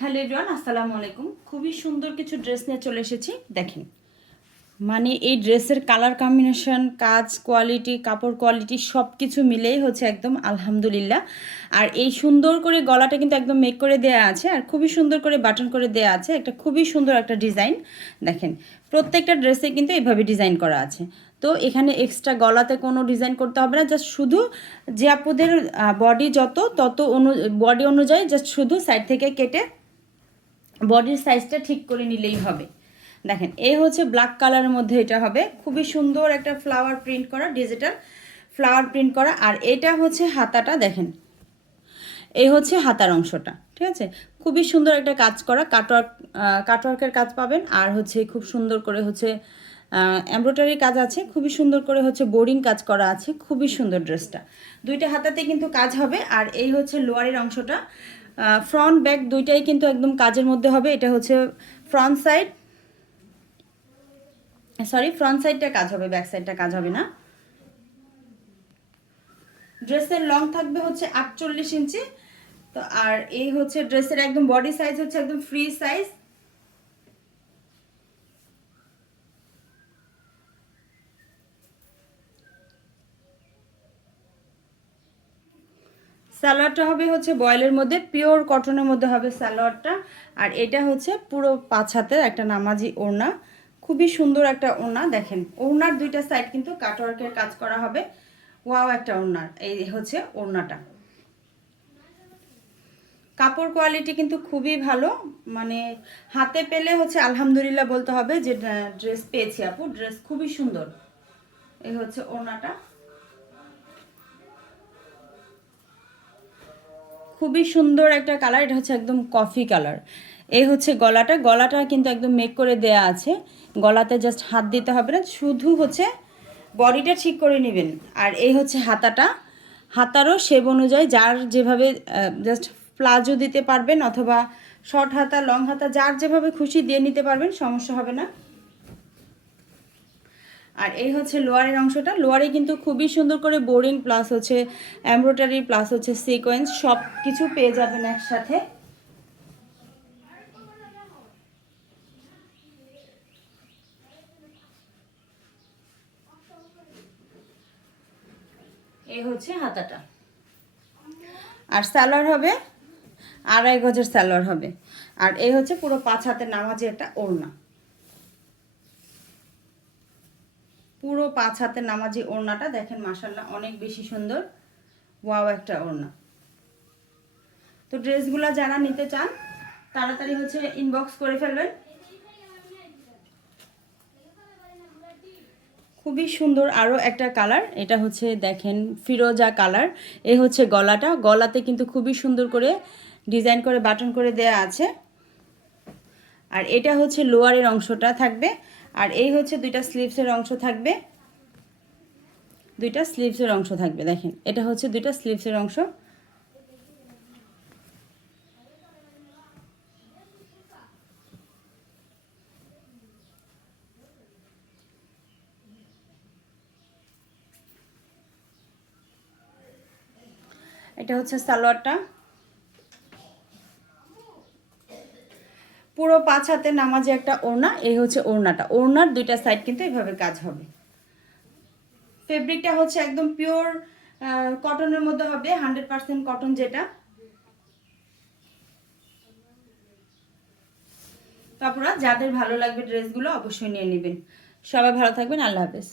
Hello everyone, আসসালামু আলাইকুম। খুবই সুন্দর কিছু ড্রেস নিয়ে চলে এসেছি। দেখেন, মানে এই ড্রেসের কালার কম্বিনেশন, কাজ, কোয়ালিটি, কাপড় কোয়ালিটি সব কিছু মিলেই হচ্ছে একদম আলহামদুলিল্লাহ। আর এই সুন্দর করে গলাটা কিন্তু একদম মেক করে দেয়া আছে, আর খুবই সুন্দর করে বাটন করে দেয়া আছে। একটা খুবই সুন্দর একটা ডিজাইন। দেখেন, প্রত্যেকটা ড্রেসে কিন্তু এইভাবে ডিজাইন করা আছে। তো এখানে এক্সট্রা গলাতে কোনো ডিজাইন করতে হবে না, জাস্ট শুধু যে আপুদের বডি তত বডি অনুযায়ী জাস্ট শুধু সাইড থেকে কেটে বডির সাইজটা ঠিক করে নিলেই হবে। দেখেন, এই হচ্ছে ব্ল্যাক কালারের মধ্যে এটা হবে খুবই সুন্দর একটা ফ্লাওয়ার প্রিন্ট করা, ডিজিটাল ফ্লাওয়ার প্রিন্ট করা। আর এটা হচ্ছে হাতাটা। দেখেন, এই হচ্ছে হাতার অংশটা, ঠিক আছে। খুবই সুন্দর একটা কাজ করা, কাটওয়ার্কের কাজ পাবেন। আর হচ্ছে খুব সুন্দর করে হচ্ছে এমব্রয়ডারি কাজ আছে, খুবই সুন্দর করে হচ্ছে বোরিং কাজ করা আছে। খুবই সুন্দর ড্রেসটা, দুইটা হাতাতে কিন্তু কাজ হবে। আর এই হচ্ছে লোয়ারের অংশটা, ফ্রন্ট ব্যাক দুইটাই কিন্তু একদম কাজের মধ্যে হবে। এটা হচ্ছে ফ্রন্ট সাইড, ফ্রন্ট সাইডটা কাজ হবে, ব্যাক সাইডটা কাজ হবে না। ড্রেসের লং থাকবে হচ্ছে 48 ইঞ্চি। তো আর এই হচ্ছে ড্রেসের একদম বডি সাইজ হচ্ছে একদম ফ্রি সাইজ। সালোয়ারটা হবে হচ্ছে বয়েলের মধ্যে, পিওর কটনের মধ্যে হবে সালোয়ারটা। আর এটা হচ্ছে পুরো 5 হাতের একটা নামাজি ওড়না, খুবই সুন্দর একটা ওড়না। দেখেন, ওড়নার দুইটা সাইড কিন্তু কাটওয়ার্কের কাজ করা হবে। ওয়াও একটা ওড়নার, এই হচ্ছে ওড়নাটা। কাপড় কোয়ালিটি কিন্তু খুবই ভালো, মানে হাতে পেলে হচ্ছে আলহামদুলিল্লাহ বলতে হবে যে ড্রেস পেয়েছি আপু, ড্রেস খুবই সুন্দর। এই হচ্ছে ওড়নাটা, খুবই সুন্দর একটা কালার। এটা হচ্ছে একদম কফি কালার। এই হচ্ছে গলাটা, গলাটা কিন্তু একদম মেক করে দেয়া আছে। গলাতে জাস্ট হাত দিতে হবে না, শুধু হচ্ছে বডিটা ঠিক করে নেবেন। আর এই হচ্ছে হাতাটা, হাতারও শেপ অনুযায়ী যার যেভাবে জাস্ট প্লাজো দিতে পারবেন, অথবা শর্ট হাতা, লং হাতা, যার যেভাবে খুশি দিয়ে নিতে পারবেন, সমস্যা হবে না। আর এই হচ্ছে লোয়ারের অংশটা, লোয়ারে কিন্তু খুবই সুন্দর করে বোরিং প্লাস হচ্ছে এমব্রয়ডারি প্লাস হচ্ছে সিকোয়েন্স সব কিছু পেয়ে যাবেন একসাথে। এই হচ্ছে হাতাটা। আর সালোয়ার হবে 2.5 গজের সালোয়ার হবে। আর এই হচ্ছে পুরো 5 হাতের নামাজি একটা ওড়না, পুরো 5 হাতের নামাজি ওড়নাটা দেখেন, মাশাআল্লাহ অনেক বেশি সুন্দর। ওয়াও একটা ওড়না। তো ড্রেসগুলো যারা নিতে চান তাড়াতাড়ি হচ্ছে ইনবক্স করে ফেলবেন। খুবই সুন্দর আরও একটা কালার, এটা হচ্ছে দেখেন ফিরোজা কালার। এ হচ্ছে গলাটা, গলাতে কিন্তু খুবই সুন্দর করে ডিজাইন করে বাটন করে দেয়া আছে। আর এটা হচ্ছে লোয়ারের অংশটা থাকবে। আর এই হচ্ছে দুইটা স্লিভসের অংশ থাকবে, দুইটা স্লিভসের অংশ থাকবে। দেখেন, এটা হচ্ছে দুইটা স্লিভসের অংশ। এটা হচ্ছে সালোয়ারটা, পুরো 5 হাতে নামাজে একটা ওড়না। এই হচ্ছে ওড়নাটা, ওড়নার দুইটা সাইড কিন্তু এইভাবে কাজ হবে। ফেব্রিকটা হচ্ছে একদম পিওর কটনের মধ্যে হবে, 100% কটন যেটা। তো আপনারা যাদের ভালো লাগবে ড্রেসগুলো অবশ্যই নিয়ে নেবেন। সবাই ভালো থাকবেন, আল্লাহ হাফেজ।